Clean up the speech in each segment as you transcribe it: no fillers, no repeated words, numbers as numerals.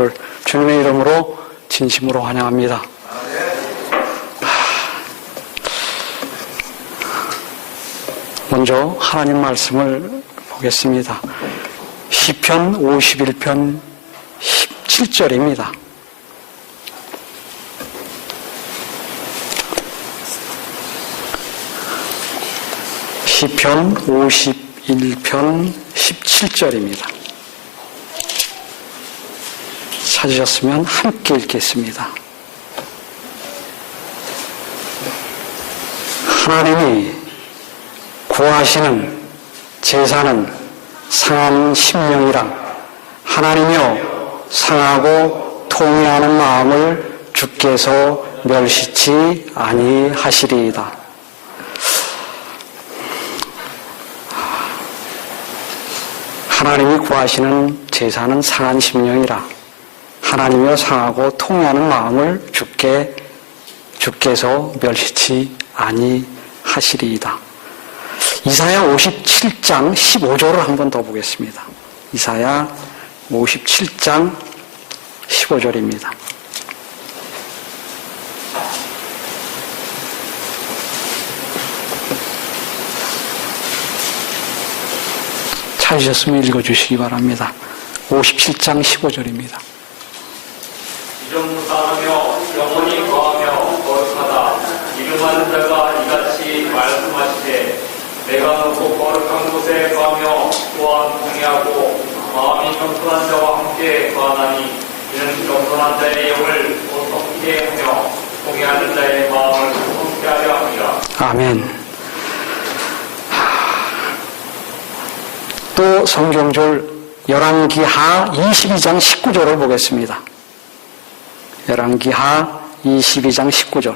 주시기를 주님의 이름으로 진심으로 환영합니다. 먼저 하나님 말씀을 보겠습니다. 시편 51편 17절입니다. 시편 51편 17절입니다. 찾으셨으면 함께 읽겠습니다. 하나님이 구하시는 제사는 상한 심령이라 하나님이여 상하고 통회하는 마음을 주께서 멸시치 아니하시리이다. 하나님이 구하시는 제사는 상한 심령이라 하나님이여 상하고 통회하는 마음을 주께서 멸시치 아니하시리이다. 이사야 57장 15절을 한 번 더 보겠습니다. 이사야 57장 15절입니다. 찾으셨으면 읽어주시기 바랍니다. 57장 15절입니다. 이름 사하며 영원히 거하며 거룩하다. 이름하는 자가 이같이 말씀하시되 내가 너고 거룩한 곳에 거하며 또한 통회하고 마음이 겸손한 자와 함께 거하나니 이는 겸손한 자의 영을 어떻게 하며 통회하는 자의 마음을 어떻게 하려 합니다. 아멘. 또 성경절 열왕기하 22장 19절을 보겠습니다. 열왕기하 22장 19절.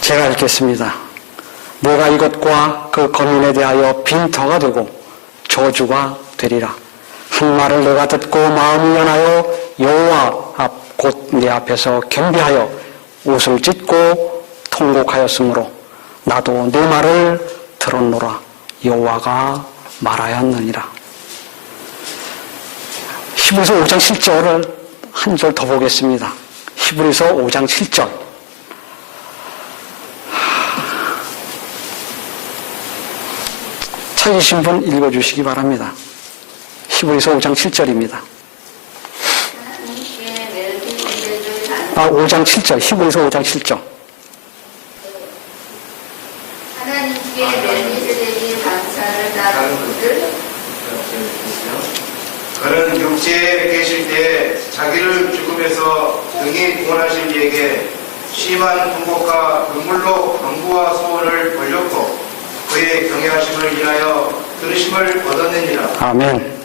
제가 읽겠습니다. 내가 이것과 그 거민에 대하여 빈터가 되고 저주가 되리라. 한 말을 내가 듣고 마음을 연하여 여호와 앞 곧 내 앞에서 겸비하여 옷을 찢고 통곡하였으므로 나도 내 말을 들었노라. 여호와가 말하였느니라. 히브리서 5장 7절을 한 절 더 보겠습니다. 히브리서 5장 7절. 찾으신 분 읽어주시기 바랍니다. 히브리서 5장 7절입니다. 5장 7절. 히브리서 5장 7절. 하나님께 멜기세덱이 감사를 나눈 분들 그는 육체에 계실 때 자기를 죽음에서 등이 구원하신 이에게 심한 통곡과 눈물로 강구와 소원을 벌렸고 그의 경외하심을 인하여 들으심을 얻었느니라. 아멘.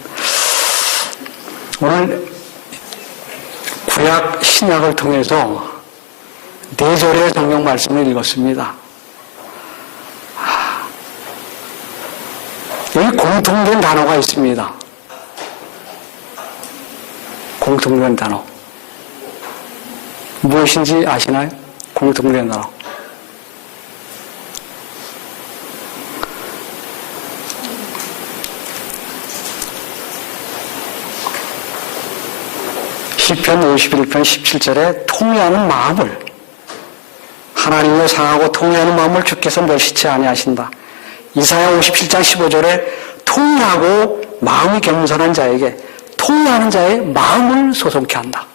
오늘 구약 신약을 통해서 4절의 성경 말씀을 읽었습니다. 여기 공통된 단어가 있습니다. 공통된 단어. 무엇인지 아시나요? 공통된 단어. 시편 51편 17절에 통회하는 마음을 하나님을 상하고 통회하는 마음을 주께서 멸시치 아니하신다. 이사야 57장 15절에 통회하고 마음이 겸손한 자에게 통회하는 자의 마음을 소송케 한다.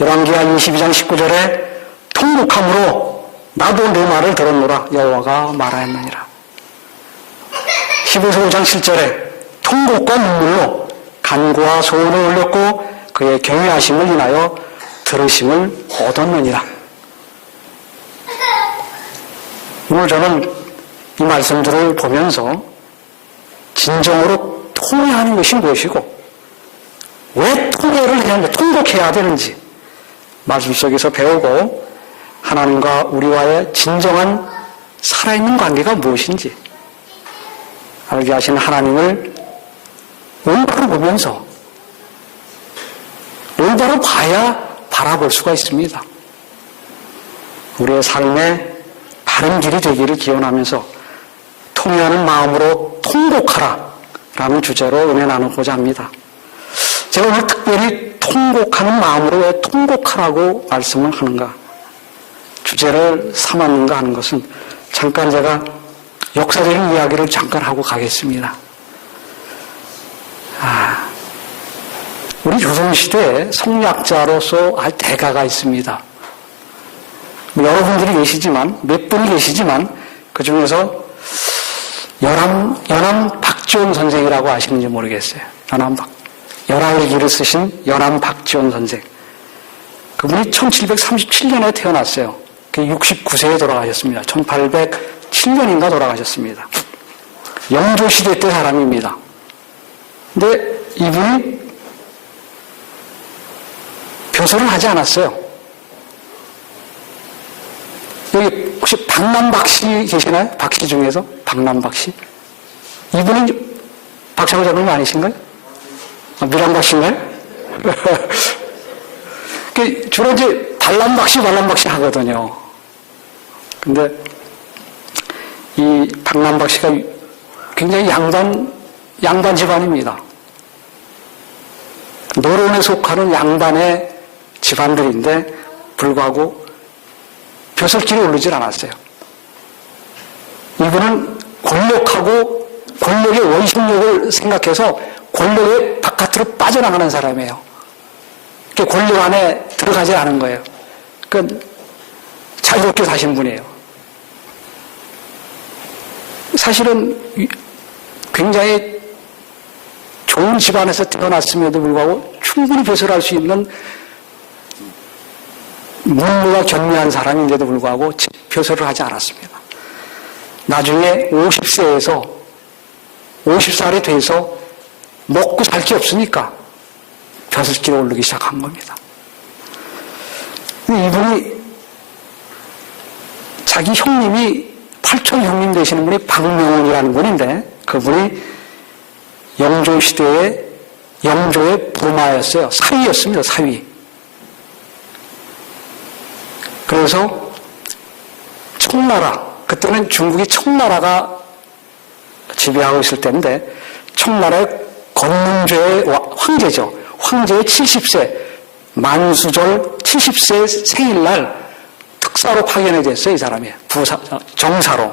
열왕기하 22장 19절에 통곡함으로 나도 내 말을 들었노라. 여호와가 말하였느니라. 히브리서 5장 7절에 통곡과 눈물로 간구와 소원을 올렸고 그의 경외하심을 인하여 들으심을 얻었느니라. 오늘 저는 이 말씀들을 보면서 진정으로 통회하는 것이 무엇이고 왜 통회를 해야 하는지, 통곡해야 되는지 말씀 속에서 배우고 하나님과 우리와의 진정한 살아있는 관계가 무엇인지 알게 하신 하나님을 올바로 보면서 올바로 봐야 바라볼 수가 있습니다. 우리의 삶의 바른 길이 되기를 기원하면서 통회하는 마음으로 통곡하라 라는 주제로 은혜 나누고자 합니다. 제가 오늘 특별히 통곡하는 마음으로 왜 통곡하라고 말씀을 하는가, 주제를 삼았는가 하는 것은 잠깐 제가 역사적인 이야기를 잠깐 하고 가겠습니다. 우리 조선시대에 성리학자로서 알 대가가 있습니다. 여러분들이 계시지만, 몇 분이 계시지만, 그 중에서 연암 박지원 선생이라고 아시는지 모르겠어요. 열하일기를 쓰신 연암 박지원 선생. 그분이 1737년에 태어났어요. 69세에 돌아가셨습니다. 1807년인가 돌아가셨습니다. 영조시대 때 사람입니다. 근데 이분이 벼슬을 하지 않았어요. 여기 혹시 박남박씨 계시나요? 박씨 중에서? 박남박씨? 이분은 박찬호 장로님 아니신가요? 미랑박씨인가요? 주로 이제 발람박씨 하거든요. 근데 이 박남박씨가 굉장히 양반 집안입니다. 노론에 속하는 양반의 집안들인데 불구하고 벼슬길에 오르질 않았어요. 이분은 권력하고 권력의 원심력을 생각해서 권력의 바깥으로 빠져나가는 사람이에요. 권력 안에 들어가지 않은 거예요. 그러니까 자유롭게 사신 분이에요. 사실은 굉장히 좋은 집안에서 태어났음에도 불구하고 충분히 벼슬할 수 있는 문무가 견미한 사람인데도 불구하고 벼슬을 하지 않았습니다. 나중에 50살이 돼서 먹고 살 게 없으니까 벼슬길에 오르기 시작한 겁니다. 이분이 자기 형님이 8촌 형님 되시는 분이 박명훈이라는 분인데, 그분이 영조시대의 영조의 부마였어요. 사위였습니다. 사위. 그래서 청나라, 그때는 중국이 청나라가 지배하고 있을 때인데, 청나라의 건문조의 황제죠. 황제의 70세, 만수절 70세 생일날 특사로 파견이 됐어요, 이 사람이. 정사로.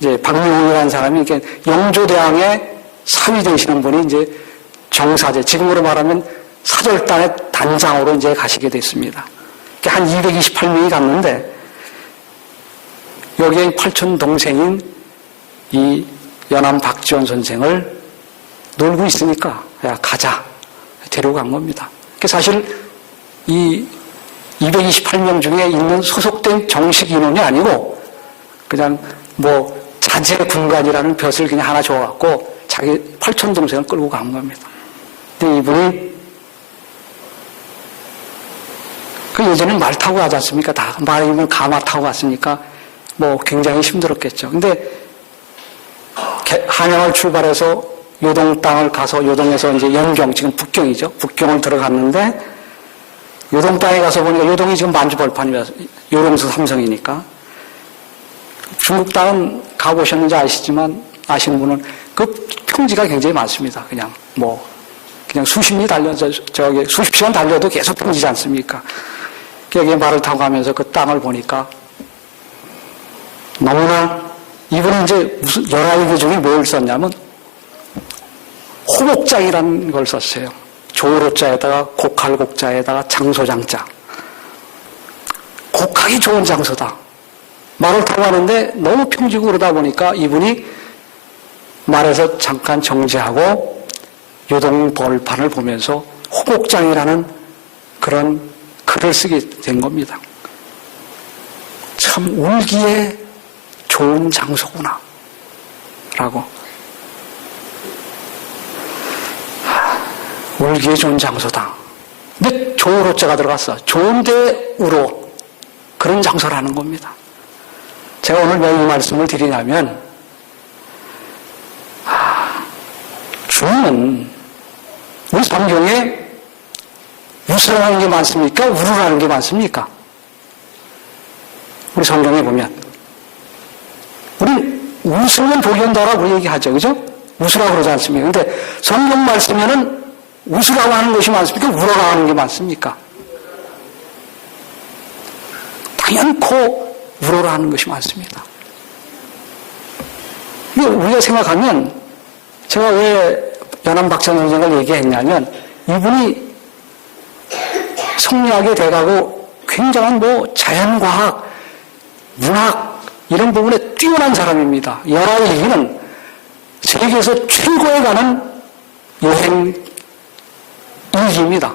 이제 박명훈이라는 사람이 이렇게 영조대왕의 사위 되시는 분이 이제 정사제, 지금으로 말하면 사절단의 단장으로 이제 가시게 됐습니다. 한 228명이 갔는데, 여기에 8촌 동생인 이 연암 박지원 선생을 놀고 있으니까, 야, 가자. 데려간 겁니다. 사실 이 228명 중에 있는 소속된 정식 인원이 아니고 그냥 자제 군관이라는 벼슬 그냥 하나 줘갖고 자기 8촌 동생을 끌고 간 겁니다. 근데 이분이 예전에 말 타고 가지 않습니까? 다 말이면 가마 타고 갔으니까 굉장히 힘들었겠죠. 근데 한양을 출발해서 요동 땅을 가서, 요동에서 이제 연경, 지금 북경이죠. 북경을 들어갔는데, 요동 땅에 가서 보니까, 요동이 지금 만주벌판이라 요동수 삼성이니까. 중국 땅은 가보셨는지 아시지만, 아시는 분은 그 평지가 굉장히 많습니다. 그냥 수십 리 수십 시간 달려도 계속 평지지 않습니까? 여기에 말을 타고 가면서 그 땅을 보니까, 너무나, 이분은 이제 무슨 열하일기 중에 뭘 썼냐면, 호복장이라는 걸 썼어요. 조로자에다가 곡할곡자에다가 장소장자. 곡하기 좋은 장소다. 말을 타고 가는데 너무 평지고 그러다 보니까 이분이 말에서 잠깐 정지하고 요동벌판을 보면서 호곡장이라는 그런 글을 쓰게 된 겁니다. 참 울기에 좋은 장소구나 라고. 울기에 좋은 장소다. 근데 조로자가 들어갔어. 좋은데 우로. 그런 장소라는 겁니다. 제가 오늘 왜 이 말씀을 드리냐면, 주는 우리 성경에 웃으라는 게 많습니까? 울으라는 게 많습니까? 우리 성경에 보면 우리 웃으면 복이 온다라고 우리 얘기하죠. 그죠? 웃으라고 그러지 않습니까? 근데 성경 말씀에는 웃으라고 하는 것이 많습니까? 우러라고 하는 게 많습니까? 당연코 우러라 하는 것이 많습니다. 우리가 생각하면 제가 왜 연암 박찬 선생을 얘기했냐면 이분이 성리학에 돼가고 굉장한 자연과학, 문학 이런 부분에 뛰어난 사람입니다. 열하일기는 세계에서 최고에 가는 여행 일기입니다.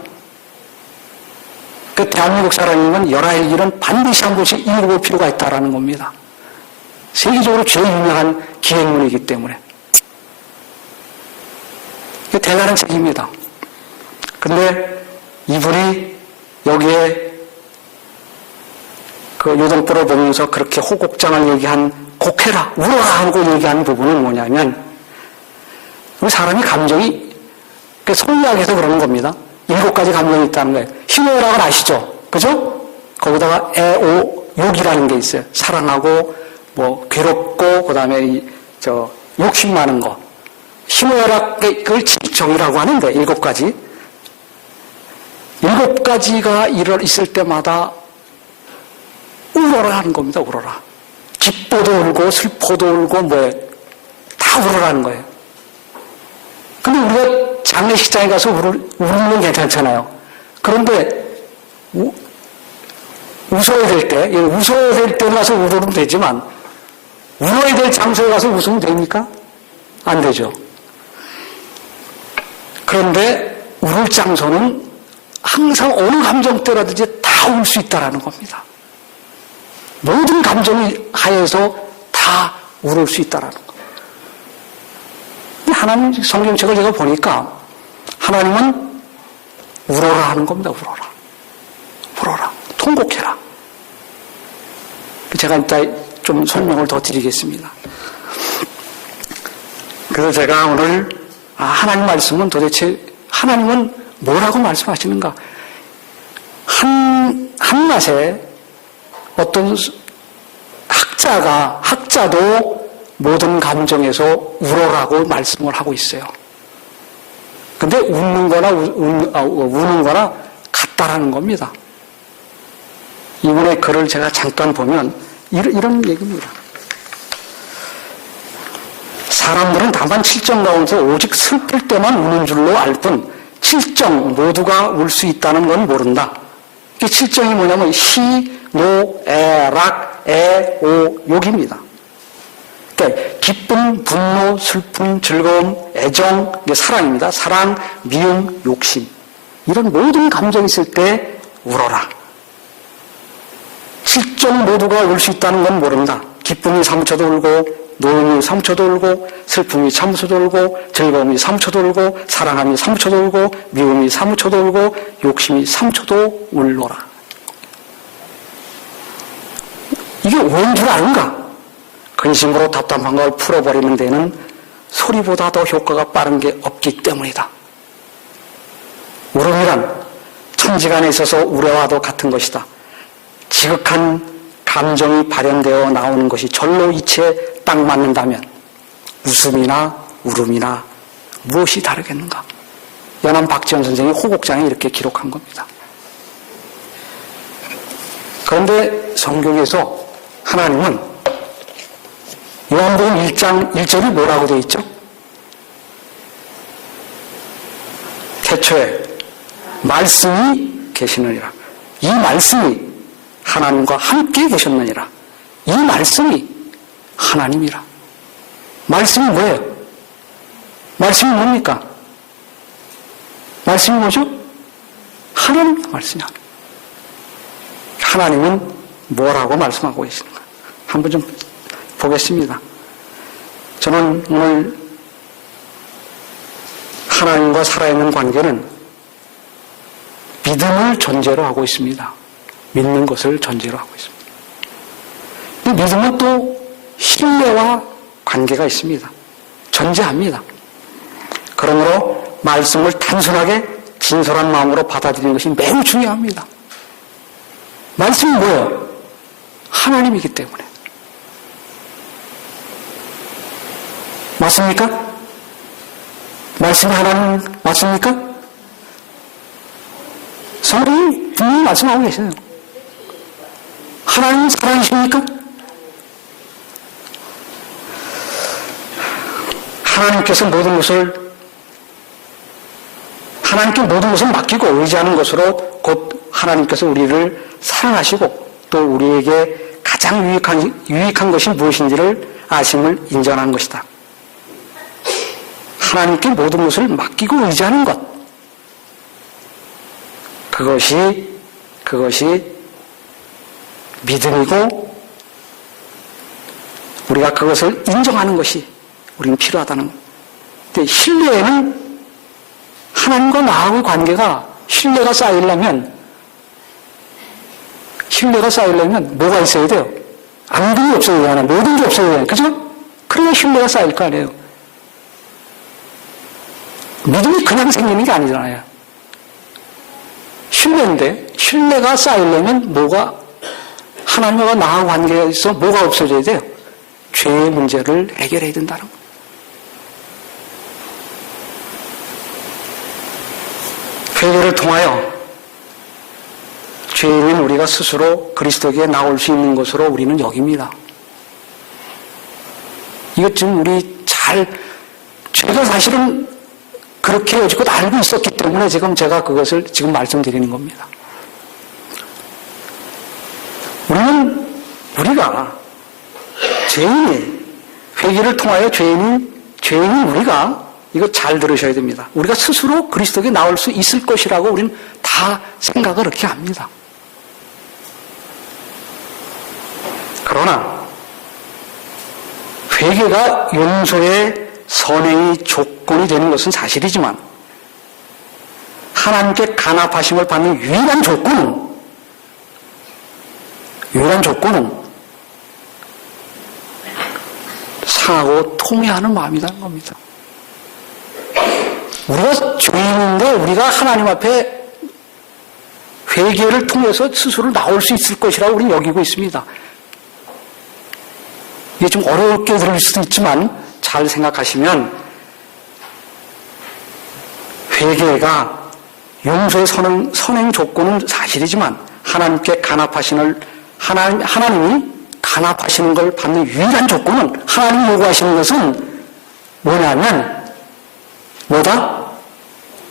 그 대한민국 사람이면 열하일기는 반드시 한 번씩 읽어볼 필요가 있다는 겁니다. 세계적으로 제일 유명한 기행문이기 때문에. 대단한 책입니다. 근데 이분이 여기에 그 요동포를 보면서 그렇게 호곡장을 얘기한 곡해라, 울어라 하고 얘기하는 부분은 뭐냐면 우리 사람이 감정이 성리학에서 그러는 겁니다. 7가지 감정이 있다는 거예요. 희노애락은 아시죠? 그죠? 거기다가 애오, 욕이라는 게 있어요. 사랑하고 괴롭고 그다음에 욕심 많은 거. 희노애락을 칠정이라고 하는데 7가지. 7가지가 있을 때마다 울어라 하는 겁니다. 울어라. 기뻐도 울고 슬퍼도 울고 다 울어라는 거예요. 근데 우리가 장례식장에 가서 우는 건 괜찮잖아요. 그런데 웃어야 될 때는 가서 울으면 되지만 울어야 될 장소에 가서 웃으면 됩니까? 안 되죠. 그런데 울을 장소는 항상 어느 감정 때라든지 다 울 수 있다는 겁니다. 모든 감정이 하에서 다 울을 수 있다는 겁니다. 하나님 성경책을 제가 보니까 하나님은 울어라 하는 겁니다. 울어라. 울어라. 통곡해라. 제가 이따 좀 설명을 더 드리겠습니다. 그래서 제가 오늘 하나님 말씀은 도대체 하나님은 뭐라고 말씀하시는가? 한낮에 어떤 학자도 모든 감정에서 울어라고 말씀을 하고 있어요. 근데 우는 거나 같다라는 겁니다. 이분의 글을 제가 잠깐 보면 이런 얘기입니다. 사람들은 다만 칠정 가운데 오직 슬플 때만 우는 줄로 알 뿐 칠정 모두가 울 수 있다는 건 모른다. 이 칠정이 뭐냐면 희, 노, 애, 락, 애, 오, 욕입니다. 그러니까 기쁨, 분노, 슬픔, 즐거움, 애정, 사랑입니다. 사랑, 미움, 욕심. 이런 모든 감정이 있을 때 울어라. 칠정 모두가 울 수 있다는 건 모른다. 기쁨이 사무쳐도 울고, 노움이 사무쳐도 울고, 슬픔이 사무쳐도 울고, 즐거움이 사무쳐도 울고, 사랑함이 사무쳐도 울고, 미움이 사무쳐도 울고, 욕심이 사무쳐도 울노라. 이게 왠 줄 아는가? 근심으로 답답한 걸 풀어버리는 데는 소리보다 더 효과가 빠른 게 없기 때문이다. 울음이란 천지간에 있어서 우레와도 같은 것이다. 지극한 감정이 발현되어 나오는 것이 절로 이치에 딱 맞는다면 웃음이나 울음이나 무엇이 다르겠는가? 연암 박지원 선생이 호곡장에 이렇게 기록한 겁니다. 그런데 성경에서 하나님은 요한복음 1장 1절이 뭐라고 되어 있죠? 태초에 말씀이 계시느니라. 이 말씀이 하나님과 함께 계셨느니라. 이 말씀이 하나님이라. 말씀이 뭐예요? 말씀이 뭡니까? 말씀이 뭐죠? 하나님 말씀이야. 하나님은 뭐라고 말씀하고 계시는가? 한번 좀 보겠습니다. 저는 오늘 하나님과 살아있는 관계는 믿음을 전제로 하고 있습니다. 믿는 것을 전제로 하고 있습니다. 이 믿음은 또 신뢰와 관계가 있습니다. 전제합니다. 그러므로 말씀을 단순하게 진솔한 마음으로 받아들이는 것이 매우 중요합니다. 말씀이 뭐예요? 하나님이기 때문에. 맞습니까? 말씀이 하나님 맞습니까? 성경이 분명히 말씀하고 계세요. 하나님 사랑이십니까? 하나님께 모든 것을 맡기고 의지하는 것으로 곧 하나님께서 우리를 사랑하시고 또 우리에게 가장 유익한 것이 무엇인지를 아심을 인정하는 것이다. 하나님께 모든 것을 맡기고 의지하는 것. 그것이 믿음이고 우리가 그것을 인정하는 것이 우리는 필요하다는 것. 근데 신뢰에는 하나님과 나하고의 관계가 신뢰가 쌓이려면 뭐가 있어야 돼요? 앙금이 없어야 되나? 모든 게 없어야 되나? 그죠? 그래야 신뢰가 쌓일 거 아니에요. 믿음이 그냥 생기는 게 아니잖아요. 신뢰인데 신뢰가 쌓이려면 하나님과 나하고 관계에서 뭐가 없어져야 돼요? 죄의 문제를 해결해야 된다는 거예요. 회개를 통하여 죄인인 우리가 스스로 그리스도에게 나올 수 있는 것으로 우리는 여깁니다. 이것 좀 제가 사실은 그렇게 여지껏 알고 있었기 때문에 지금 제가 그것을 지금 말씀드리는 겁니다. 우리가 죄인이 회개를 통하여 죄인인 우리가 이거 잘 들으셔야 됩니다. 우리가 스스로 그리스도에게 나올 수 있을 것이라고 우리는 다 생각을 그렇게 합니다. 그러나 회개가 용서의 선행의 조건이 되는 것은 사실이지만 하나님께 간합하심을 받는 유일한 조건은 상하고 통회하는 마음이라는 겁니다. 우리가 죄인인데 우리가 하나님 앞에 회개를 통해서 스스로 나올 수 있을 것이라고 우리는 여기고 있습니다. 이게 좀 어렵게 들릴 수도 있지만 잘 생각하시면 회개가 용서의 선행 조건은 사실이지만 하나님께 하나님이 간합하시는 걸 받는 유일한 조건은 하나님이 요구하시는 것은 뭐냐면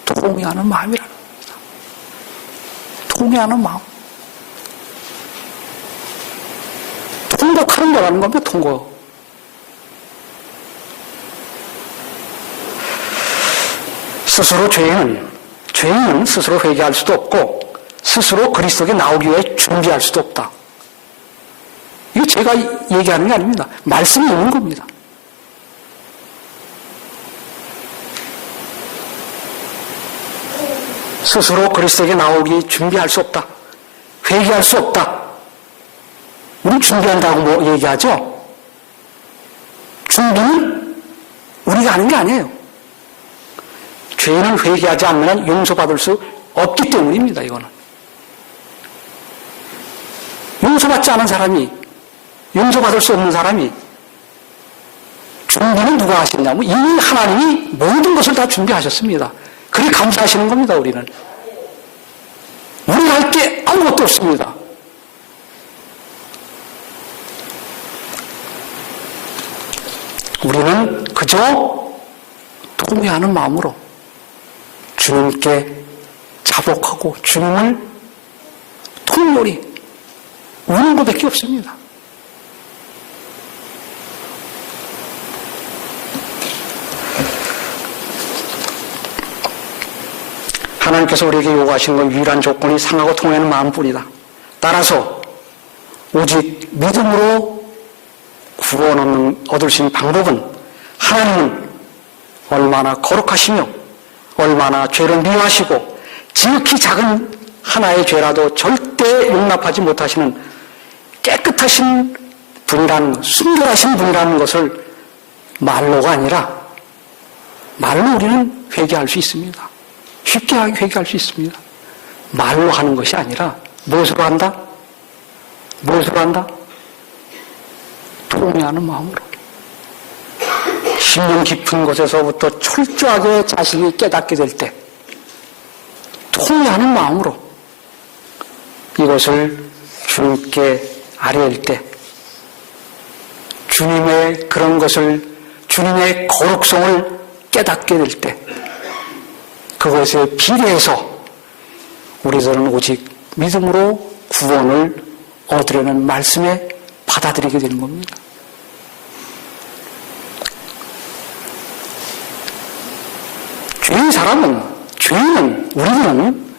통회하는 마음이라는 겁니다. 통회하는 마음. 통곡하는 거라는 겁니다. 통곡. 스스로 죄인은 스스로 회개할 수도 없고 스스로 그리스도에게 나오기 위해 준비할 수도 없다. 이거 제가 얘기하는 게 아닙니다. 말씀이 있는 겁니다. 스스로 그리스도에게 나오기 준비할 수 없다. 회개할 수 없다. 우리 준비한다고 얘기하죠? 준비는 우리가 하는 게 아니에요. 죄인을 회개하지 않으면 용서받을 수 없기 때문입니다. 이거는. 용서받지 않은 사람이, 용서받을 수 없는 사람이 준비는 누가 하셨냐면 이미 하나님이 모든 것을 다 준비하셨습니다. 그래 감사하시는 겁니다. 우리는. 우리가 할 게 아무것도 없습니다. 우리는 그저 통회하는 마음으로 주님께 자복하고 주님을 통렬히 우는 것밖에 없습니다. 하나님께서 우리에게 요구하시는 건 유일한 조건이 상하고 통하는 마음뿐이다. 따라서 오직 믿음으로 구원을 얻을 수 있는 방법은 하나님은 얼마나 거룩하시며 얼마나 죄를 미워하시고 지극히 작은 하나의 죄라도 절대 용납하지 못하시는 깨끗하신 분이라는, 순결하신 분이라는 것을 말로가 아니라 말로 우리는 회개할 수 있습니다. 쉽게 회개할 수 있습니다. 말로 하는 것이 아니라 무엇으로 한다? 통회하는 마음으로 심령 깊은 곳에서부터 철저하게 자신이 깨닫게 될 때, 통회하는 마음으로 이것을 주님께 아뢰일 때, 주님의 그런 것을, 주님의 거룩성을 깨닫게 될 때, 그것에 비례해서 우리들은 오직 믿음으로 구원을 얻으려는 말씀에 받아들이게 되는 겁니다. 죄인은, 우리는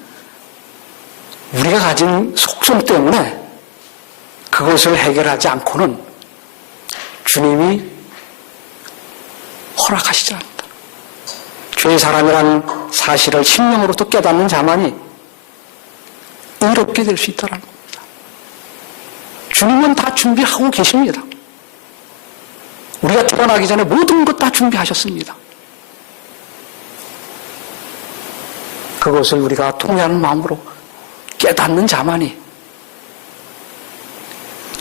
우리가 가진 속성 때문에 그것을 해결하지 않고는 주님이 허락하시지 않는다. 죄의 사람이라는 사실을 심령으로부터 깨닫는 자만이 의롭게 될 수 있다는 겁니다. 주님은 다 준비하고 계십니다. 우리가 태어나기 전에 모든 것 다 준비하셨습니다. 그것을 우리가 통회하는 마음으로 깨닫는 자만이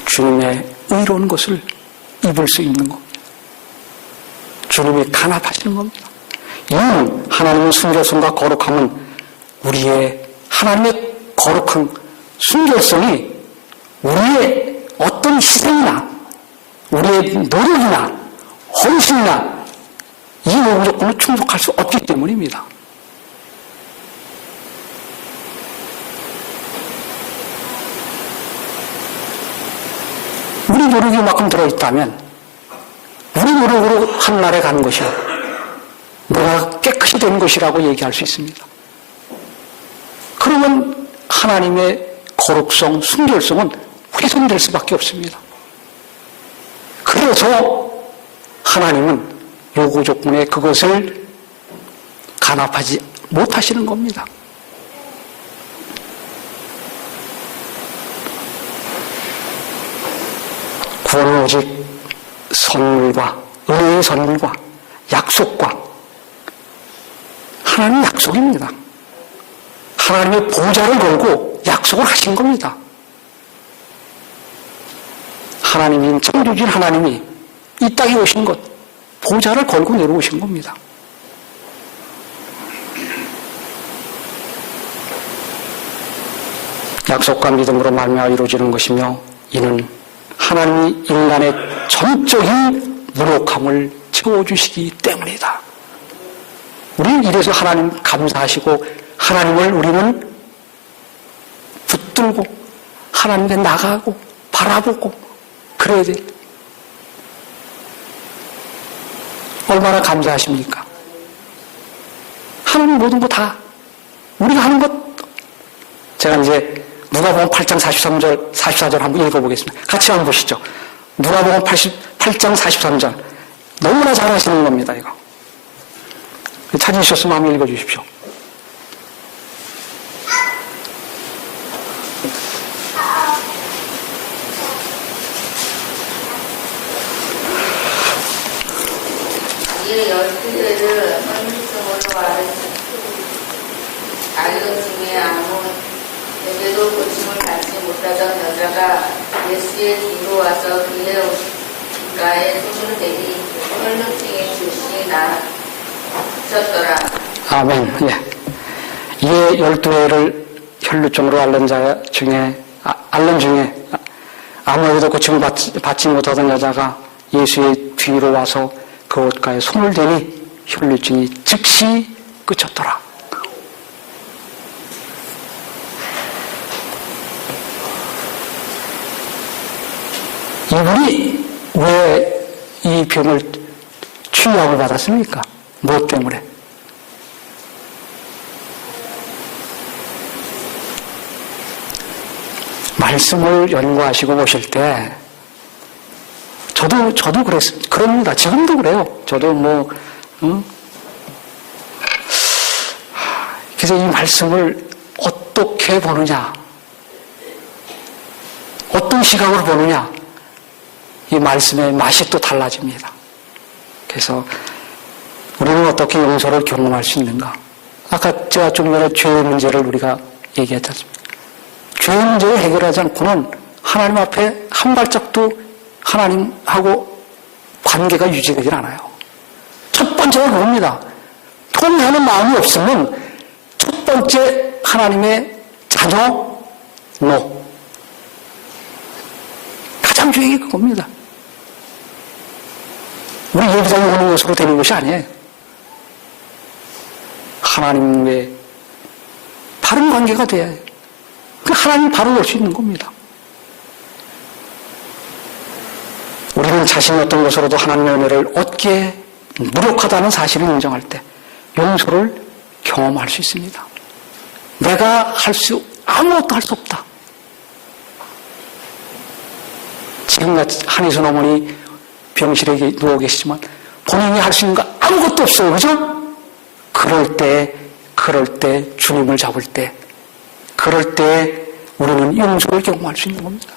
주님의 의로운 것을 입을 수 있는 겁니다. 주님이 간합하시는 겁니다. 이는 하나님의 순결성과 거룩함은 우리의 하나님의 거룩한 순결성이 우리의 어떤 희생이나 우리의 노력이나 헌신이나 이 모든 조건을 충족할 수 없기 때문입니다. 우리 노력이 만큼 들어있다면 우리 노력으로 하늘나라에 가는 것이요 내가 깨끗이 된 것이라고 얘기할 수 있습니다. 그러면 하나님의 거룩성, 순결성은 훼손될 수밖에 없습니다. 그래서 하나님은 요구 조건에 그것을 간합하지 못하시는 겁니다. 구원은 오직 선물과 은혜의 선물과 약속과 하나님의 약속입니다. 하나님의 보좌를 걸고 약속을 하신 겁니다. 하나님인 창조주인 하나님이 이 땅에 오신 것, 보좌를 걸고 내려오신 겁니다. 약속과 믿음으로 말미암아 이루어지는 것이며 이는 하나님이 인간의 전적인 무력함을 채워주시기 때문이다. 우리는 이래서 하나님 감사하시고 하나님을 우리는 붙들고 하나님께 나가고 바라보고 그래야 돼. 얼마나 감사하십니까? 하나님 모든 거 다 우리가 하는 것 제가 이제 누가복음 8장 43절 44절 한번 읽어보겠습니다. 같이 한번 보시죠. 누가복음 8장 43절 너무나 잘하시는 겁니다. 이거 찾으셨으면 한번 읽어주십시오. 이에 12회를 헌금성으로 알던 중에 아무에게도 고침을 받지 못하던 여자가 예수의 뒤로 와서 그의 귓가에 손을 대니 혈루증이 즉시 나으셨더라. 아멘. 예. 이에 12회를 혈루증으로 앓는 중에 아무에게도 고침을 받지 못하던 여자가 예수의 뒤로 와서 그 옷가에 손을 대니 혈루증이 즉시 그쳤더라. 이분이 왜 이 병을 치유함을 받았습니까? 무엇 때문에? 말씀을 연구하시고 보실 때 저도 그럽니다. 지금도 그래요. 저도 그래서 이 말씀을 어떻게 보느냐, 어떤 시각으로 보느냐, 이 말씀의 맛이 또 달라집니다. 그래서 우리는 어떻게 용서를 경험할 수 있는가? 아까 제가 좀 전에 죄의 문제를 우리가 얘기했지 않습니까? 죄의 문제를 해결하지 않고는 하나님 앞에 한 발짝도 하나님하고 관계가 유지되질 않아요. 번째가 그겁니다. 통회하는 마음이 없으면 첫 번째 하나님의 자녀, 노. 가장 중요한 게 그겁니다. 우리 예배당에 오는 것으로 되는 것이 아니에요. 하나님의 바른 관계가 돼야 해요. 그 하나님 바로 올 수 있는 겁니다. 우리는 자신이 어떤 것으로도 하나님의 은혜를 얻기에 무력하다는 사실을 인정할 때 용서를 경험할 수 있습니다. 내가 아무것도 할 수 없다. 지금같이 한희순 어머니 병실에 누워 계시지만 본인이 할 수 있는 거 아무것도 없어요. 그죠? 그럴 때 주님을 잡을 때, 그럴 때 우리는 용서를 경험할 수 있는 겁니다.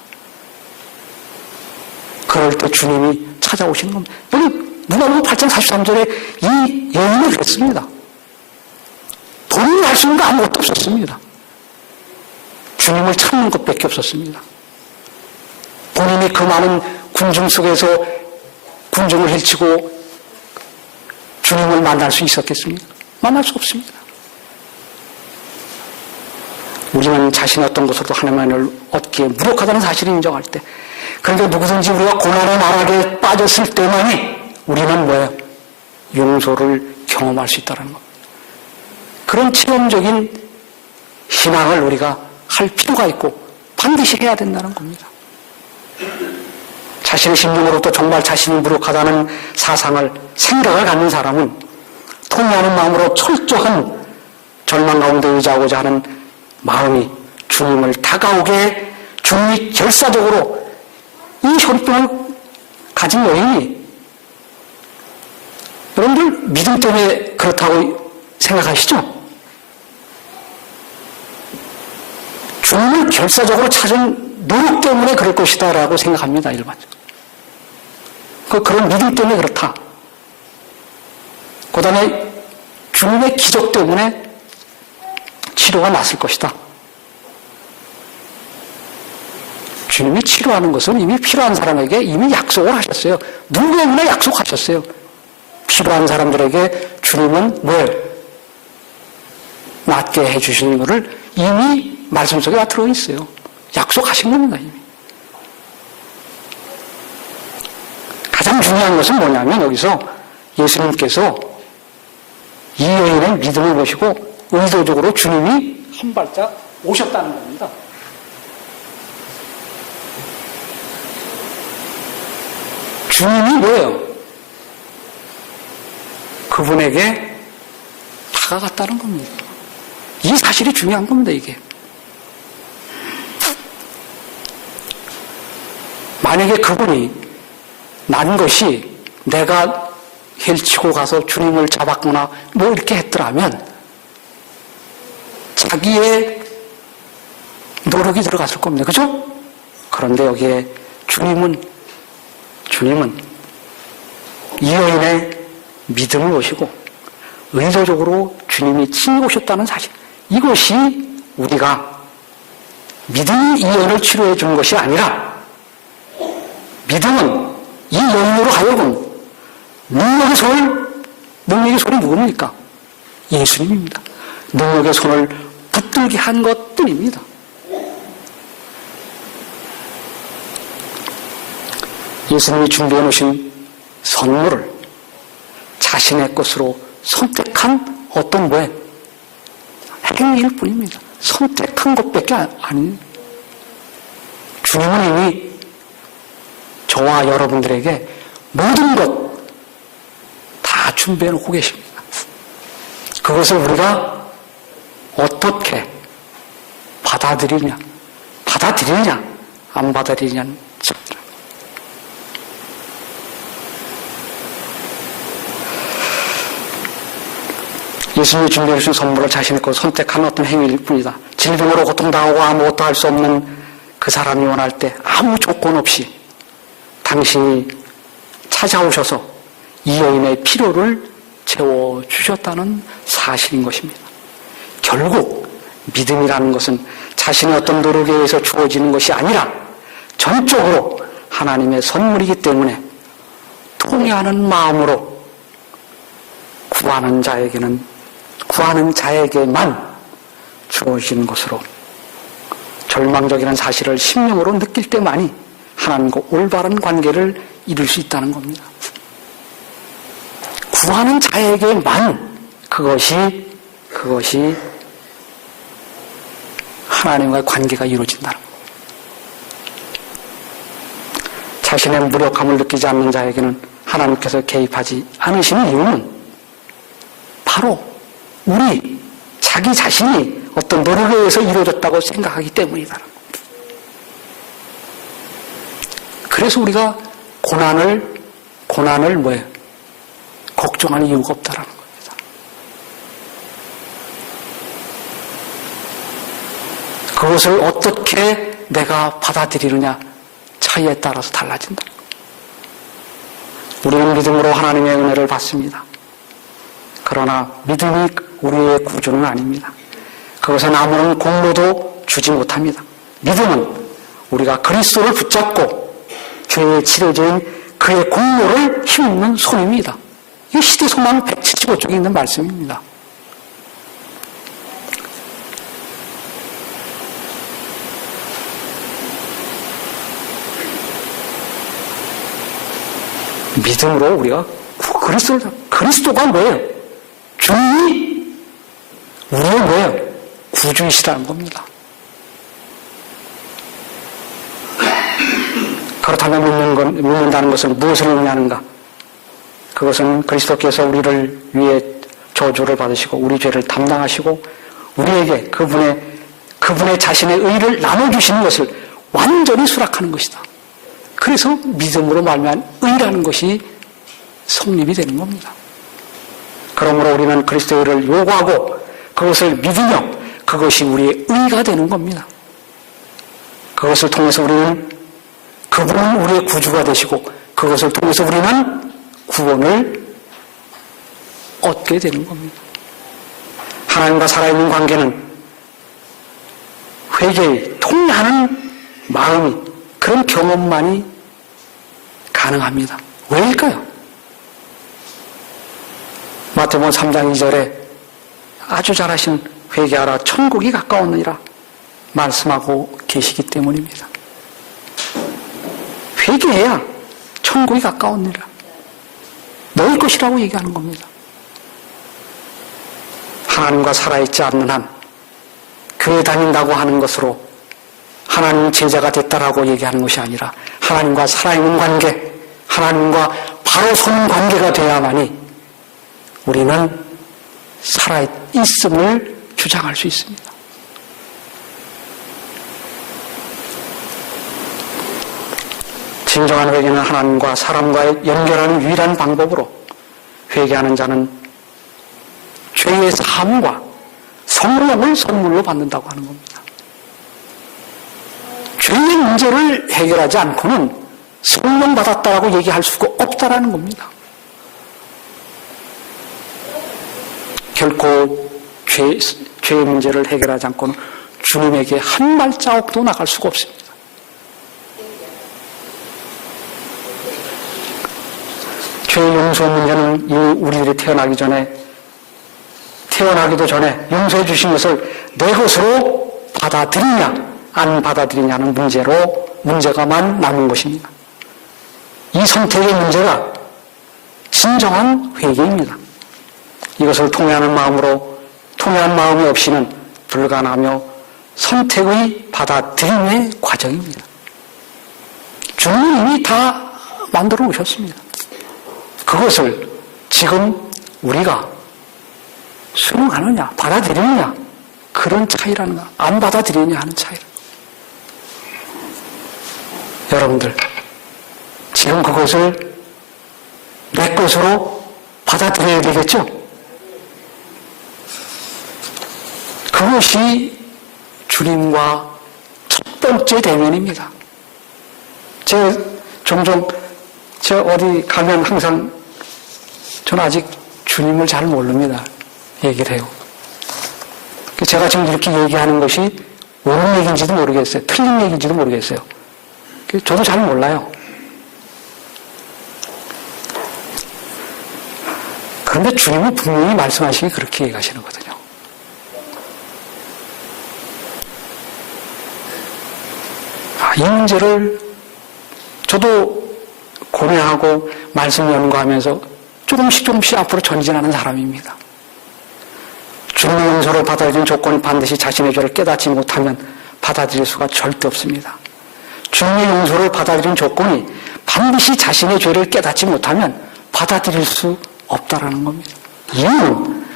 그럴 때 주님이 찾아오시는 겁니다. 여기 누가복음 8장 43절에 이 여인을 그랬습니다. 본인이 할 수 있는 거 아무것도 없었습니다. 주님을 찾는 것밖에 없었습니다. 본인이 그 많은 군중 속에서 군중을 헤치고 주님을 만날 수 있었겠습니까? 만날 수 없습니다. 우리는 자신의 어떤 것으로도 하나님을 얻기에 무력하다는 사실을 인정할 때, 그런데 누구든지 우리가 고난의 나락에 빠졌을 때만이 우리는 뭐예요? 용서를 경험할 수 있다는 겁니다. 그런 체험적인 신앙을 우리가 할 필요가 있고 반드시 해야 된다는 겁니다. 자신의 심령으로부터 정말 자신이 무력하다는 생각을 갖는 사람은 통회하는 마음으로 철저한 절망 가운데 의지하고자 하는 마음이 주님을 다가오게 주님이 결사적으로 이 혈병을 가진 여인이, 여러분들 믿음 때문에 그렇다고 생각하시죠? 주님을 결사적으로 찾은 노력 때문에 그럴 것이다 라고 생각합니다. 일반적으로. 그런 믿음 때문에 그렇다. 그 다음에 주님의 기적 때문에 치료가 났을 것이다. 주님이 치료하는 것은 이미 필요한 사람에게 이미 약속을 하셨어요. 누구에게나 약속하셨어요. 필요한 사람들에게 주님은 뭘 낫게 해주시는 것을 이미 말씀 속에 다 들어있어요. 약속하신 겁니다. 이미. 가장 중요한 것은 뭐냐면 여기서 예수님께서 이 여인의 믿음을 보시고 의도적으로 주님이 한 발짝 오셨다는 겁니다. 주님이 뭐예요? 그분에게 다가갔다는 겁니다. 이 사실이 중요한 겁니다, 이게. 만약에 그분이 난 것이 내가 헬치고 가서 주님을 잡았거나 뭐 이렇게 했더라면 자기의 노력이 들어갔을 겁니다. 그죠? 그런데 여기에 주님은 이 여인의 믿음을 보시고 의도적으로 주님이 친히 오셨다는 사실, 이것이 우리가 믿음이 이 여인을 치료해 준 것이 아니라 믿음은 이 여인으로 하여금 능력의 손이 누굽니까? 예수님입니다. 능력의 손을 붙들게 한 것뿐입니다. 예수님이 준비해 놓으신 선물을 자신의 것으로 선택한 어떤 행위일 뿐입니다. 선택한 것밖에 아닙니다. 주님은 이미 저와 여러분들에게 모든 것 다 준비해 놓고 계십니다. 그것을 우리가 어떻게 받아들이냐, 안 받아들이냐는 참. 예수님이 준비해 주신 선물을 자신의 것 선택하는 어떤 행위일 뿐이다. 질병으로 고통당하고 아무것도 할 수 없는 그 사람이 원할 때 아무 조건 없이 당신이 찾아오셔서 이 여인의 필요를 채워주셨다는 사실인 것입니다. 결국 믿음이라는 것은 자신의 어떤 노력에 의해서 주어지는 것이 아니라 전적으로 하나님의 선물이기 때문에 통회하는 마음으로 구하는 자에게만 주어지는 것으로 절망적이라는 사실을 심령으로 느낄 때만이 하나님과 올바른 관계를 이룰 수 있다는 겁니다. 구하는 자에게만 그것이 하나님과의 관계가 이루어진다는 겁니다. 자신의 무력함을 느끼지 않는 자에게는 하나님께서 개입하지 않으시는 이유는 바로 자기 자신이 어떤 노력에 의해서 이루어졌다고 생각하기 때문이다. 그래서 우리가 고난을 뭐예요? 걱정하는 이유가 없다라는 겁니다. 그것을 어떻게 내가 받아들이느냐 차이에 따라서 달라진다. 우리는 믿음으로 하나님의 은혜를 받습니다. 그러나 믿음이 우리의 구주는 아닙니다. 그것은 아무런 공로도 주지 못합니다. 믿음은 우리가 그리스도를 붙잡고 죄의 치료제인 그의 공로를 힘입는 손입니다. 이 시대소망 175쪽에 있는 말씀입니다. 믿음으로 우리가 그리스도가 뭐예요? 주님이 우리의 뭐예요? 구주이시라는 겁니다. 그렇다면 믿는다는 것은 무엇을 의미하는가? 그것은 그리스도께서 우리를 위해 저주를 받으시고 우리 죄를 담당하시고 우리에게 그분의 자신의 의를 나눠주시는 것을 완전히 수락하는 것이다. 그래서 믿음으로 말미암아 의라는 것이 성립이 되는 겁니다. 그러므로 우리는 그리스도의 의를 요구하고 그것을 믿으며 그것이 우리의 의가 되는 겁니다. 그것을 통해서 우리는 그분은 우리의 구주가 되시고 그것을 통해서 우리는 구원을 얻게 되는 겁니다. 하나님과 살아있는 관계는 회개의 통회하는 마음이 그런 경험만이 가능합니다. 왜일까요? 마태복음 3장 2절에 아주 잘 아시는 회개하라 천국이 가까웠느니라 말씀하고 계시기 때문입니다. 회개해야 천국이 가까웠느니라 너희 것이라고 얘기하는 겁니다. 하나님과 살아있지 않는 한 교회 다닌다고 하는 것으로 하나님 제자가 됐다라고 얘기하는 것이 아니라 하나님과 살아있는 관계, 하나님과 바로 선 관계가 돼야만이 우리는 살아있음을 주장할 수 있습니다. 진정한 회개는 하나님과 사람과 연결하는 유일한 방법으로 회개하는 자는 죄의 사함과 성령을 선물로 받는다고 하는 겁니다. 죄의 문제를 해결하지 않고는 성령 받았다라고 얘기할 수가 없다라는 겁니다. 결코 죄의 문제를 해결하지 않고는 주님에게 한 발자국도 나갈 수가 없습니다. 죄의 용서 문제는 우리들이 태어나기도 전에 용서해 주신 것을 내 것으로 받아들이냐 안 받아들이냐는 문제가만 남은 것입니다. 이 선택의 문제가 진정한 회개입니다. 이것을 통회하는 마음이 없이는 불가능하며 선택의 받아들임의 과정입니다. 주님은 이미 다 만들어 오셨습니다. 그것을 지금 우리가 수용하느냐, 받아들이느냐, 그런 차이라는 거, 안 받아들이느냐 하는 차이라. 여러분들, 지금 그것을 내 것으로 받아들여야 되겠죠? 그것이 주님과 첫 번째 대면입니다. 종종 어디 가면 항상 저는 아직 주님을 잘 모릅니다. 얘기를 해요. 제가 지금 이렇게 얘기하는 것이 옳은 얘기인지도 모르겠어요. 틀린 얘기인지도 모르겠어요. 저도 잘 몰라요. 그런데 주님은 분명히 말씀하시기 그렇게 얘기하시는 거거든요. 이 문제를 저도 고뇌하고 말씀 연구하면서 조금씩 앞으로 전진하는 사람입니다. 주님의 용서를 받아들이는 조건이 반드시 자신의 죄를 깨닫지 못하면 받아들일 수가 절대 없습니다. 주님의 용서를 받아들이는 조건이 반드시 자신의 죄를 깨닫지 못하면 받아들일 수 없다라는 겁니다. 이유는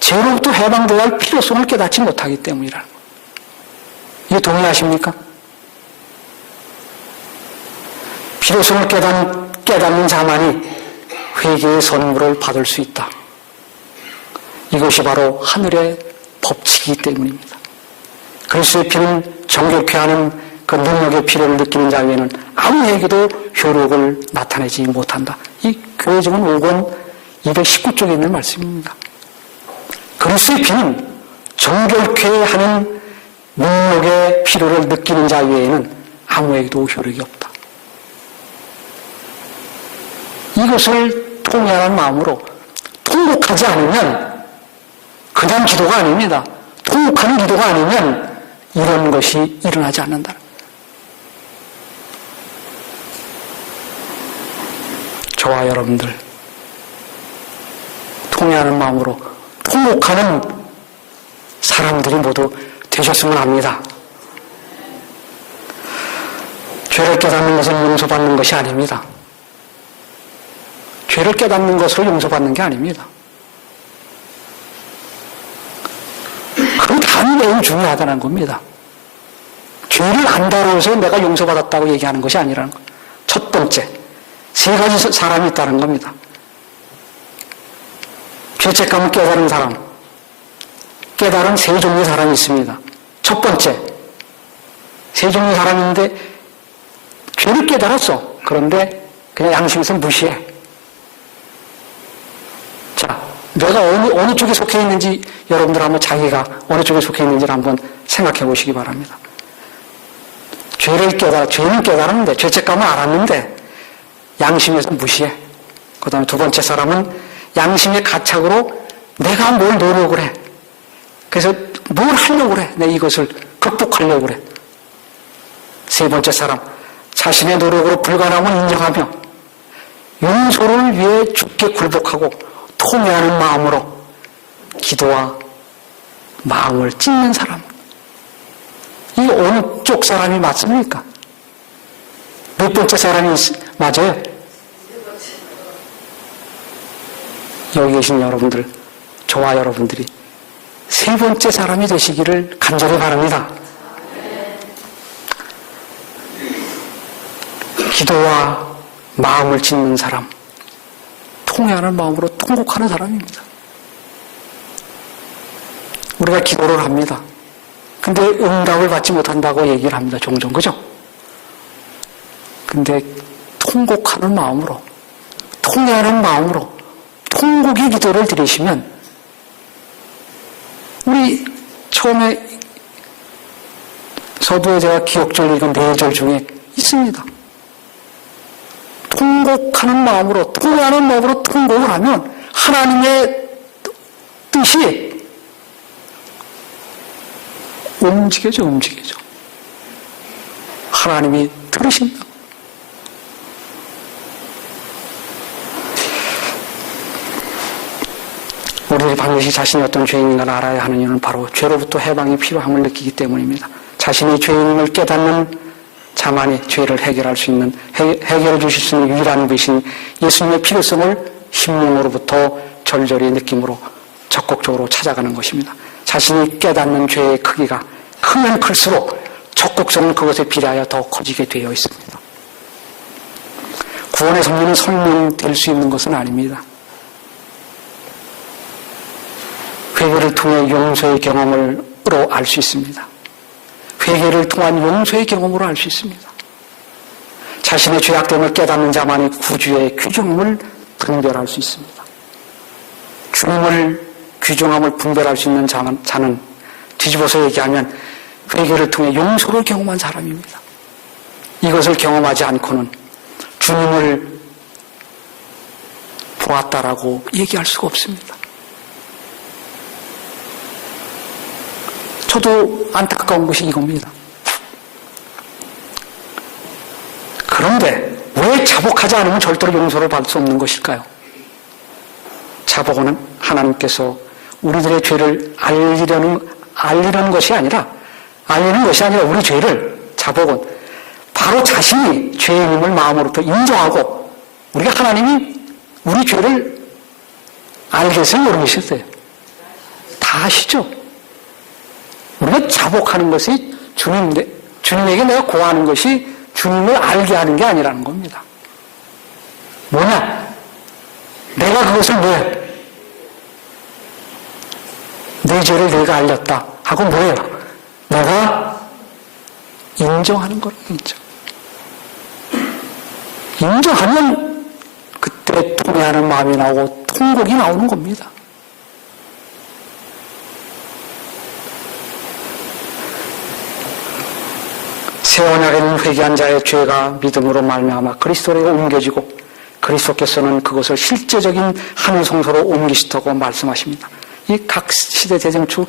죄로부터 해방되어야 할 필요성을 깨닫지 못하기 때문이라는 겁니다. 이게 동의하십니까? 필요성을 깨닫는 자만이 회개의 선물을 받을 수 있다. 이것이 바로 하늘의 법칙이기 때문입니다. 그리스도의 피는 정결케 하는 그 능력의 필요를 느끼는 자에게는 아무에게도 효력을 나타내지 못한다. 이 교회증은 5권 219쪽에 있는 말씀입니다. 그리스도의 피는 정결케 하는 능력의 필요를 느끼는 자 외에는 아무에게도 효력이 없다. 이것을 통회하는 마음으로 통곡하지 않으면 그냥 기도가 아닙니다. 통곡하는 기도가 아니면 이런 것이 일어나지 않는다. 저와 여러분들 통회하는 마음으로 통곡하는 사람들이 모두 되셨으면 합니다. 죄를 깨닫는 것은 용서받는 것이 아닙니다. 죄를 깨닫는 것으로 용서받는 게 아닙니다. 그 다음이 매우 중요하다는 겁니다. 죄를 안다고 해서 내가 용서받았다고 얘기하는 것이 아니라는 거예요. 첫 번째, 세 가지 사람이 있다는 겁니다. 죄책감을 깨달은 사람, 깨달은 세 종류의 사람이 있습니다. 첫 번째, 세 종류의 사람인데 죄를 깨달았어. 그런데 그냥 양심에서 무시해. 자, 내가 어느 쪽에 속해 있는지 여러분들 한번 자기가 어느 쪽에 속해 있는지를 한번 생각해 보시기 바랍니다. 죄는 깨달았는데, 죄책감을 알았는데, 양심에서 무시해. 그 다음에 두 번째 사람은 양심의 가착으로 내가 뭘 노력을 해. 그래서 뭘 하려고 그래. 내가 이것을 극복하려고 그래. 세 번째 사람, 자신의 노력으로 불가능함을 인정하며 용서를 위해 죽게 굴복하고 통회하는 마음으로 기도와 마음을 찢는 사람. 이 어느 쪽 사람이 맞습니까? 몇 번째 사람이 맞아요? 여기 계신 여러분들, 저와 여러분들이 세 번째 사람이 되시기를 간절히 바랍니다. 기도와 마음을 찢는 사람, 통회하는 마음으로 통곡하는 사람입니다. 우리가 기도를 합니다. 근데 응답을 받지 못한다고 얘기를 합니다. 종종, 그죠? 근데 통곡하는 마음으로, 통회하는 마음으로 통곡의 기도를 드리시면 우리 처음에 서두에 제가 기억절 읽은 4절 중에 있습니다. 통곡하는 마음으로, 통회하는 마음으로 통곡을 하면 하나님의 뜻이 움직여져. 하나님이 들으신다. 우리들이 반드시 자신이 어떤 죄인인가를 알아야 하는 이유는 바로 죄로부터 해방이 필요함을 느끼기 때문입니다. 자신이 죄인임을 깨닫는 자만이 죄를 해결할 수 있는, 해결해 주실 수 있는 유일한 분이신 예수님의 필요성을 심령으로부터 절절히 느낌으로 적극적으로 찾아가는 것입니다. 자신이 깨닫는 죄의 크기가 크면 클수록 적극성은 그것에 비례하여 더 커지게 되어 있습니다. 구원의 섭리는 설명될 수 있는 것은 아닙니다. 회개를 통해 용서의 경험으로 알 수 있습니다. 회개를 통한 용서의 경험으로 알 수 있습니다. 자신의 죄악됨을 깨닫는 자만이 구주의 규정을 분별할 수 있습니다. 주님을 규정함을 분별할 수 있는 자는 뒤집어서 얘기하면 회개를 통해 용서를 경험한 사람입니다. 이것을 경험하지 않고는 주님을 보았다라고 얘기할 수가 없습니다. 저도 안타까운 것이 이겁니다. 그런데 왜 자복하지 않으면 절대로 용서를 받을 수 없는 것일까요? 자복은 하나님께서 우리들의 죄를 알리는 것이 아니라 우리 죄를, 자복은 바로 자신이 죄인임을 마음으로부터 인정하고 우리가 하나님이 우리 죄를 알겠어요, 모르겠어요? 다 아시죠? 우리가 자복하는 것이 주님에게 내가 고하는 것이 주님을 알게 하는 게 아니라는 겁니다. 뭐냐? 내가 그것을 뭐해? 내 죄를 내가 알렸다 하고 뭐예요? 내가 인정하는 거예요. 인정하면 그때 통회하는 마음이 나오고 통곡이 나오는 겁니다. 새 언약에는 회개한 자의 죄가 믿음으로 말미암아 그리스도에게 옮겨지고 그리스도께서는 그것을 실제적인 하늘 성소로 옮기시다고 말씀하십니다. 이 각 시대 대쟁투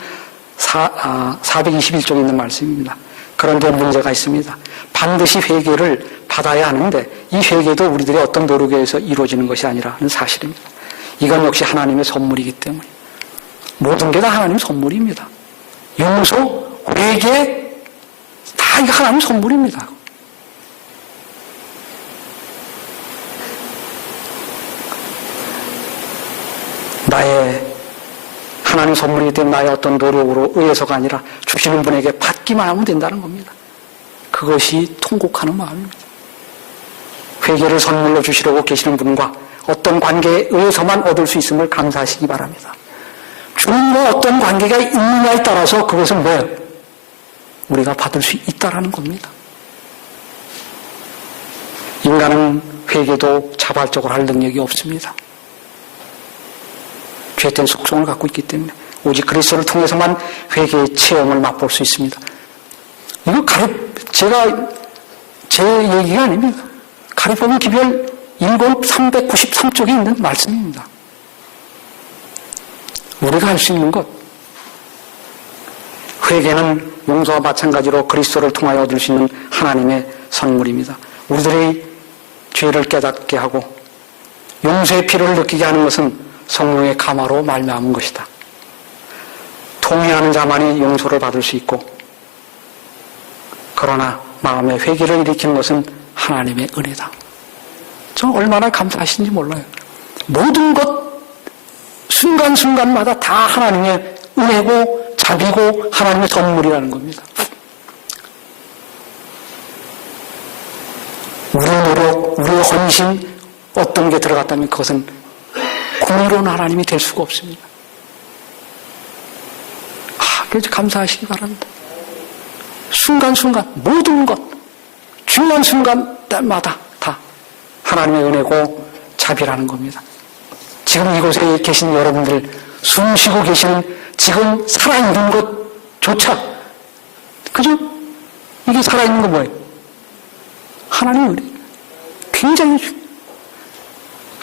421쪽에 있는 말씀입니다. 그런데 문제가 있습니다. 반드시 회개를 받아야 하는데 이 회개도 우리들의 어떤 노력에 의해서 이루어지는 것이 아니라는 사실입니다. 이건 역시 하나님의 선물이기 때문에 모든 게 다 하나님의 선물입니다. 용서, 회개 다 이게 하나님의 선물입니다. 나의 하나님 선물이기 때문에 나의 어떤 노력으로 의해서가 아니라 주시는 분에게 받기만 하면 된다는 겁니다. 그것이 통곡하는 마음입니다. 회개를 선물로 주시려고 계시는 분과 어떤 관계에 의해서만 얻을 수 있음을 감사하시기 바랍니다. 주님과 어떤 관계가 있느냐에 따라서 그것은 뭐예요? 우리가 받을 수 있다라는 겁니다. 인간은 회개도 자발적으로 할 능력이 없습니다. 죄된 속성을 갖고 있기 때문에 오직 그리스도를 통해서만 회개의 체험을 맛볼 수 있습니다. 이거 제가 제 얘기가 아닙니다. 가리포면 기별 1권 393쪽에 있는 말씀입니다. 우리가 할 수 있는 것, 회개는 용서와 마찬가지로 그리스도를 통하여 얻을 수 있는 하나님의 선물입니다. 우리들의 죄를 깨닫게 하고 용서의 필요를 느끼게 하는 것은 성령의 감화로 말미암은 것이다. 통회하는 자만이 용서를 받을 수 있고 그러나 마음의 회개를 일으키는 것은 하나님의 은혜다. 저 얼마나 감사하신지 몰라요. 모든 것 순간순간마다 다 하나님의 은혜고 자비고 하나님의 선물이라는 겁니다. 우리의 노력, 우리의 헌신 어떤 게 들어갔다면 그것은 공의로운 하나님이 될 수가 없습니다. 그래서 감사하시기 바랍니다. 순간순간 모든 것 중요한 순간마다 다 하나님의 은혜고 자비라는 겁니다. 지금 이곳에 계신 여러분들 숨 쉬고 계시는 지금 살아있는 것조차 그죠? 이게 살아있는 거 뭐예요? 하나님의 은혜. 굉장히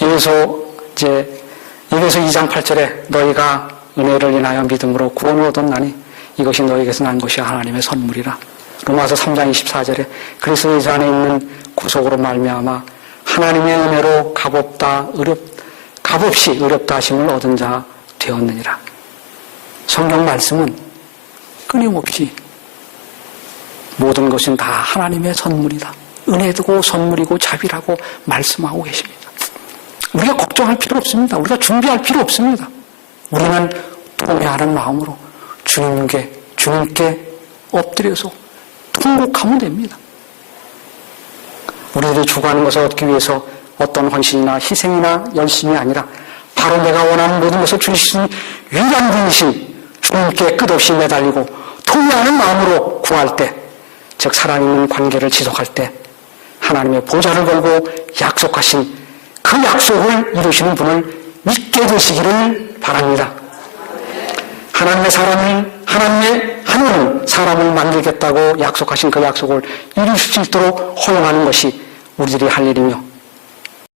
여기서 2장 8절에 너희가 은혜를 인하여 믿음으로 구원을 얻었나니 이것이 너희에게서 난 것이 하나님의 선물이라. 로마서 3장 24절에 그리스도 예수 안에 있는 구속으로 말미암아 하나님의 은혜로 값없이 의롭다 하심을 얻은 자 되었느니라. 성경 말씀은 끊임없이 모든 것은 다 하나님의 선물이다. 은혜고 선물이고 자비라고 말씀하고 계십니다. 우리가 걱정할 필요 없습니다. 우리가 준비할 필요 없습니다. 우리는 통회하는 마음으로 주님께 엎드려서 통곡하면 됩니다. 우리들이 추구하는 것을 얻기 위해서 어떤 헌신이나 희생이나 열심이 아니라 바로 내가 원하는 모든 것을 주시는 위대한 분이신 주님께 끝없이 매달리고 통회하는 마음으로 구할 때, 즉 살아있는 관계를 지속할 때 하나님의 보좌를 걸고 약속하신 그 약속을 이루시는 분을 믿게 되시기를 바랍니다. 하나님의 하늘은 사람을 만들겠다고 약속하신 그 약속을 이룰 수 있도록 허용하는 것이 우리들이 할 일이며